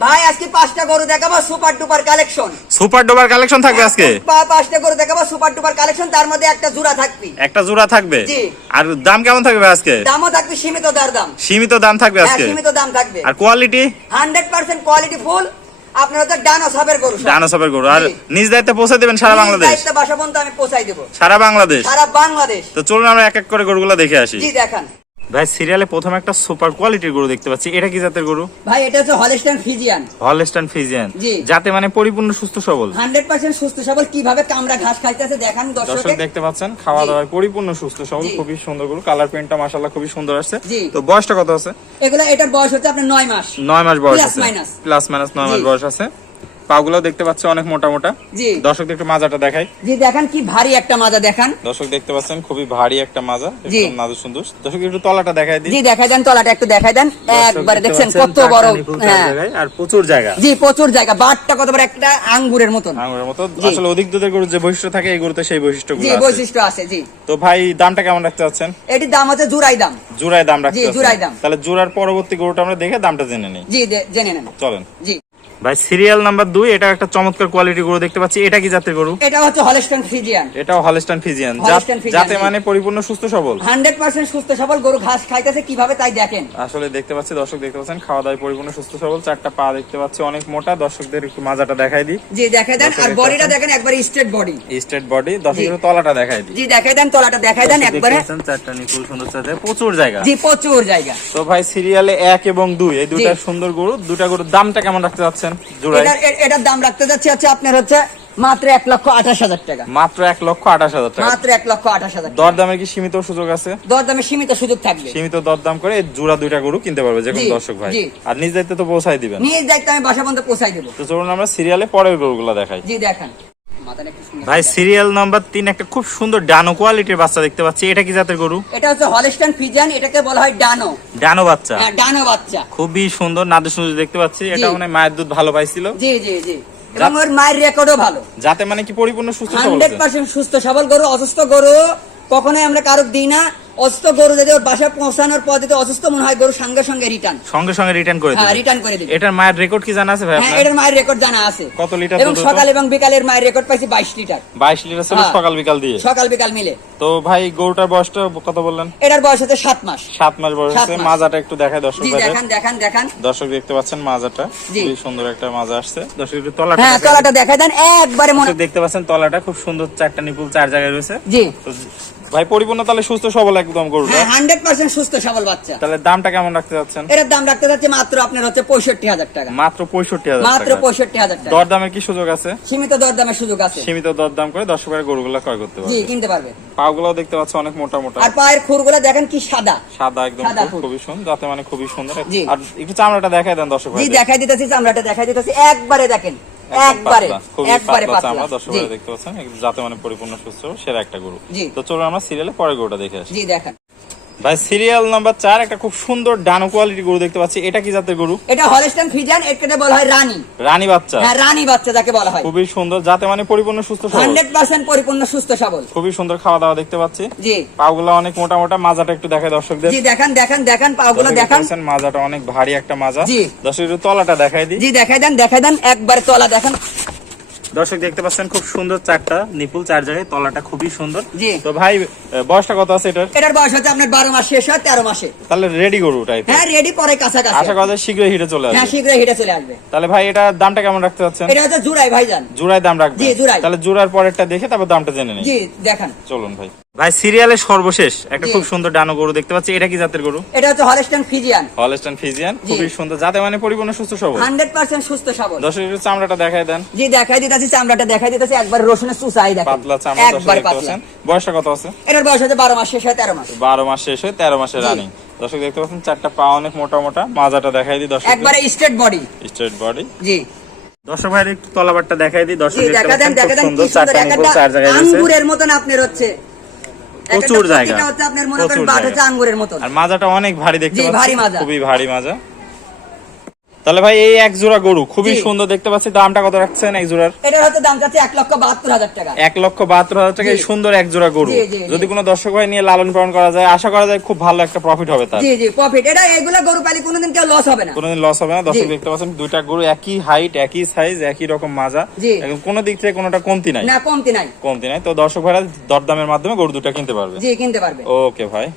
ভাই আজকে পাঁচটা গরু দেখাবো super duper collection super duper collection থাকবে আজকে? পাঁচটা গরু দেখাবো সুপার ডুপার কালেকশন তার মধ্যে একটা জোড়া থাকবে। একটা জোড়া থাকবে? আর দাম কেমন থাকবে আজকে? দামও থাকবে সীমিত দর দাম। সীমিত দাম থাকবে হ্যাঁ আজকে? সীমিত দাম থাকবে। আর quality hundred percent quality full. আপনার গরু। গরু। আর নিজ দায়িত্বে পৌঁছে দেবেন সারা বাংলাদেশ? দায়িত্বে বাসা পর্যন্ত আমি পৌঁছাই দেবো। সারা বাংলাদেশ? সারা বাংলাদেশ। তো চলুন আমরা এক এক করে গরুগুলো দেখে আসি। জি দেখান। ভাই সিরিয়ালে প্রথম একটা সুপার কোয়ালিটির গরু দেখতে পাচ্ছি। এটা কি জাতের গরু? ভাই এটা হচ্ছে হলিস্টান ফিজিয়ান হলস্টান ফিজিয়ান জি। যাতে মানে পরিপূর্ণ সুস্থ সবল। হান্ড্রেড পার্সেন্ট সুস্থ সবল। কীভাবে কামড়া ঘাস খাইতেছে দেখান দর্শক দর্শকে দেখতে পাচ্ছেন খাওয়া জি। দাওয়ায় পরিপূর্ণ সুস্থ সবল। খুবই সুন্দর গরু। কালার প্রিন্টটা মাশাআল্লাহ খুবই সুন্দর আসছে। তো বয়সটা কত আছে? এগুলো এটার বয়স হচ্ছে আপনার নয় মাস। নয় মাস বয়স আছে। minus। প্লাস মাইনাস নয় মাস বয়স আছে। পাগুলো দেখতে পাচ্ছি অনেক মোটা মোটা। জি। দর্শক একটু মাজাটা দেখাই। জি দেখান কি ভারী একটা মাজা দেখান। দর্শক দেখতে পাচ্ছেন খুবই ভারী একটা মাজা জি। একদম নাদু সুন্দর দর্শক একটু তলাটা দেখাই দিই। জি দেখাই দেন তলাটা একটু দেখাই দেন। একবারে দেখছেন কত বড় হ্যাঁ। আর প্রচুর জায়গা। জি প্রচুর জায়গা বাটটা কত বড় একটা আঙ্গুরের মতন। আঙ্গুরের মতো। আসলে অধিক দুধের গরুর যে বৈশিষ্ট্য থাকে এই গরুতে সেই বৈশিষ্ট্যগুলো জি আছে। বৈশিষ্ট্য আছে জি। তো ভাই দামটা কেমন রাখতে চাচ্ছেন? এটির দাম আছে জুরাই দাম। জুরাই দাম রাখতে জি? জোড়ায় দাম। তাহলে জোড়ার পরবর্তী গরুটা আমরা দেখে দামটা জেনে নিই। জি জেনে নেন। চলেন। জি। ভাই সিরিয়াল নাম্বার দুই এটা একটা চমৎকার কোয়ালিটি গরু দেখতে পাচ্ছি। এটা কি জাতের গরু? এটা হচ্ছে এটাও যাতে মানে পরিপূর্ণ সুস্থ সবল? হান্ড্রেড পার্সেন্ট সুস্থ সবল গরু ঘাস খাইতেছে কীভাবে তাই দেখেন। আসলে দেখতে পাচ্ছি দর্শক দেখতে পাচ্ছেন খাওয়া দাওয়া পরিপূর্ণ সুস্থ সবল চারটা পা দেখতে পাচ্ছি অনেক মোটা। দর্শকদের একটু মাজাটা দেখাই দিই। জি দেখাই দেন আর বডিটা দেখেন একবারে স্ট্রেট বডি স্ট্রেট বডি দর্শকের জি। তলাটা দেখাই দিই। জি দেখাই দেন তলাটা দেখাই দেন একবারে। চারটা নিপুল সুন্দর সাথে প্রচুর জায়গা। জি প্রচুর জায়গা। তো ভাই সিরিয়ালে এক এবং দুই এই দুটা সুন্দর গরু দুটা গরুর দামটা কেমন রাখতে যাচ্ছেন জোড়ায় এটার দাম রাখতে যাচ্ছি হচ্ছে আপনার হচ্ছে মাত্র এক লক্ষ আঠাশ হাজার টাকা। মাত্র এক লক্ষ আঠাশ হাজার টাকা। মাত্র এক লক্ষ আঠাশ হাজার দরদামের কি সীমিত সুযোগ আছে? দর দামে সীমিত সুযোগ থাকবে। সীমিত দরদাম করে জোড়া দুইটা গরু কিনতে পারবে যে কোনো দর্শক ভাই। আর নিজ দায়িত্বে তো পৌঁছাই দিবেন। নিজ দায়িত্ব আমি বাসা পর্যন্ত পৌঁছাই দেবো। তো চলুন আমরা সিরিয়ালে পরের গরুগুলো দেখাই। জি দেখান। ভাই সিরিয়াল নাম্বার তিন একটা খুব সুন্দর ডানো কোয়ালিটির বাচ্চা দেখতে পাচ্ছি। এটা কি জাতের গরু? এটা হচ্ছে হলিস্টান ফিজান এটাকে বলা হয় ডানো। ডানো বাচ্চা? হ্যাঁ ডানো বাচ্চা। খুবই সুন্দর নাদু সুন্দর দেখতে পাচ্ছি। এটা মানে মায়ের দুধ ভালো পাইছিল। জি জি জি। এবং ওর মায়ের রেকর্ডও ভালো। যাতে মানে কি পরিপূর্ণ সুস্থ সবল হান্ড্রেড আছে। পার্সেন্ট সুস্থ সবল গরু অসুস্থ গরু কখনোই আমরা কারক দিই না। অসুস্থ গরু যদি ওর বাসায় পৌঁছানোর পর যদি অসুস্থ মনে হয় গরু সঙ্গে সঙ্গে রিটার্ন সঙ্গে সঙ্গে রিটার্ন করে হ্যাঁ রিটার্ন করে দিবে। এটার মায়ের রেকর্ড কি জানা আছে ভাই হ্যাঁ এটার মায়ের রেকর্ড জানা আছে। কত লিটার এবং সকাল এবং বিকালের মায়ের রেকর্ড পাইছি বাইশ লিটার বাইশ লিটার ছিল হ্যাঁ। সকাল বিকাল দিয়ে? সকাল বিকাল মিলে। তো ভাই গরুটার বয়সটা কত বললেন? এটার বয়স হচ্ছে সাত মাস। সাত মাস বয়স আছে মাজাটা একটু দেখায় দর্শক জি। দেখান দেখান দেখান। দর্শক দেখতে পাচ্ছেন মাজাটা। খুব সুন্দর একটা মাজা আসছে। দর্শক একটু তলাটা হ্যাঁ দেখায় তলাটা দেখাই দেন। একবারে মনে দেখতে পাচ্ছেন তলাটা খুব সুন্দর চারটা নিপুল চার জায়গায় রয়েছে। জি। ভাই পরিপূর্ণ তাহলে সুস্থ সবল একদম গরুটা। হ্যাঁ হান্ড্রেড পার্সেন্ট সুস্থ সবল বাচ্চা। তাহলে দামটা কেমন রাখতে যাচ্ছেন? এটার দাম রাখতে যাচ্ছে মাত্র আপনার হচ্ছে পঁয়ষট্টি হাজার টাকা। মাত্র পঁয়ষট্টি হাজার মাত্র পঁয়ষট্টি হাজার টাকা। দরদামের কি সুযোগ আছে? সীমিত দরদামের সুযোগ আছে। সীমিত দরদাম করে দর্শকের গরুগুলো ক্রয় করতে জি পারবে। কিনতে পারবে। পাগুলো দেখতে পাচ্ছ অনেক মোটা মোটা। আর পায়ের খুরগুলো দেখেন কি সাদা। সাদা একদম। খুবই সুন্দর যাতে মানে খুবই সুন্দর। আর একটু চামড়াটা দেখাই দেন দর্শক জি দেখাই দিতেছি চামড়াটা দেখাই দিতেছি। একবারে দেখেন একবারে খুবই একবারে পাতলা দেখতে পাচ্ছেন যাতে মানে পরিপূর্ণ সুস্থ সেরা একটা গরু। তো চলুন আমরা সিরিয়ালে পরে গরুটা দেখে আসি। জি দেখেন। ভাই সিরিয়াল নাম্বার একটা খুব সুন্দর ডানো কোয়ালিটি গরু দেখতে পাচ্ছি। এটা কি জাতের গরু? এটা হলস্টাইন এটাকে বলা হয় রানী। রানী বাচ্চা। হ্যাঁ রানী বাচ্চা যাকে বলা হয়। খুবই সুন্দর। যাতে মানে পরিপূর্ণ সুস্থ সবল। হান্ড্রেড পার্সেন্ট পরিপূর্ণ সুস্থ সবল। খুবই সুন্দর খাওয়া দাওয়া দেখতে পাচ্ছি। জি। পাগুলা অনেক মোটা মোটা মাজাটা একটু দেখায় দর্শকদের। জি দেখান দেখান দেখান পাগুলো দেখতে মাজাটা অনেক ভারী একটা মাজা। জি। দর্শক একটু তলাটা দেখাই দিই। জি দেখাই দেন দেখাই দেন একবারে তলা দেখান। দর্শক দেখতে পাচ্ছেন খুব সুন্দর চারটা নিপুল চার জায়গায় তলাটা খুবই সুন্দর। জি। তো ভাই বয়সটা কত আছে এটার? এটার বয়স হচ্ছে আপনার বারো মাস শেষ হয় তেরো মাসে। তাহলে রেডি গরু টাইপ হ্যাঁ রেডি পরে কাছাকাছি। আশা করা যায় শীঘ্রই হিটে চলে হ্যাঁ আসবে। শীঘ্রই হিটে চলে আসবে। তাহলে ভাই এটা দামটা কেমন রাখতে চাচ্ছেন? এটা হচ্ছে জুড়াই ভাইজান। জুড়াই দাম রাখবেন। জি, জুড়াই তাহলে জুড়ার পরেরটা দেখে তারপর দামটা জেনে নিই। জি দেখান। চলুন ভাই। ভাই সিরিয়ালের সর্বশেষ একটা খুব সুন্দর ডানো গরু দেখতে পাচ্ছি। এটা কি জাতের গরু? এটা হচ্ছে হলস্টাইন ফিজিয়ান হলস্টান ফিজিয়ান খুবই সুন্দর। যাতে মানে পরিপূর্ণ সুস্থ সবল হান্ড্রেড পার্সেন্ট সুস্থ সবল দর্শক একটু চামড়াটা দেখায় দেন। জি দেখাই দিতেছি চামড়াটা দেখাই দিতেছি। একবার রসুনের চুচাই দেখেন। পাতলা চামড়া দর্শক একবার পাতলা। পাচ্ছেন। বয়সটা কত আছে? এটার বয়স হচ্ছে বারো মাস শেষ হয় তেরো মাস। বারো মাস শেষ হয়ে তেরো মাসের জি। রানিং। দর্শক দেখতে পাচ্ছেন চারটা পা অনেক মোটা মোটা। মাজাটা দেখাই দিই দর্শক। একবারে স্ট্রেট বডি। Straight body. জি। দর্শক ভাইয়ের একটু তলাবারটা দেখাই দিই দর্শক দেখতে পাচ্ছেন দেখা খুব সুন্দর চারটা নিপুল একটা চার জায়গায় রয়েছে। আঙ্গুরের মতন আপনার হচ্ছে। প্রচুর জায়গা। হচ্ছে আপনার মনে করেন বাট হচ্ছে আঙ্গুরের মতো আর মাজাটা অনেক ভারী দেখতে পাচ্ছেন ভারী মাজা। খুবই ভারী মাজা তাহলে ভাই এই এক জোড়া গরু খুবই সুন্দর দেখতে পাচ্ছি। দামটা কত রাখছেন এক জোড়ার? এটার হয়তো দাম যাচ্ছে এক লক্ষ বাহাত্তর হাজার টাকা। এক লক্ষ বাহাত্তর হাজার টাকা এই সুন্দর এক জোড়া গরু। যদি কোনো দর্শক ভাই নিয়ে লালন পালন করা যায় আশা করা যায় খুব ভালো একটা প্রফিট হবে তার। জি জি প্রফিট এটা এগুলো গরু পালি কোনোদিন কেউ লস হবে না। কোনোদিন লস হবে না। দর্শক দেখতে পাচ্ছেন দুইটা গরু একই হাইট একই সাইজ একই রকম মাজা। একদম কোনো দিক থেকে কোনোটা কমতি নাই। না কমতি নাই। কমতি নাই। তো দর্শক ভাইরা দরদামের মাধ্যমে গরু দুটা কিনতে পারবে। জি কিনতে পারবে। ওকে ভাই।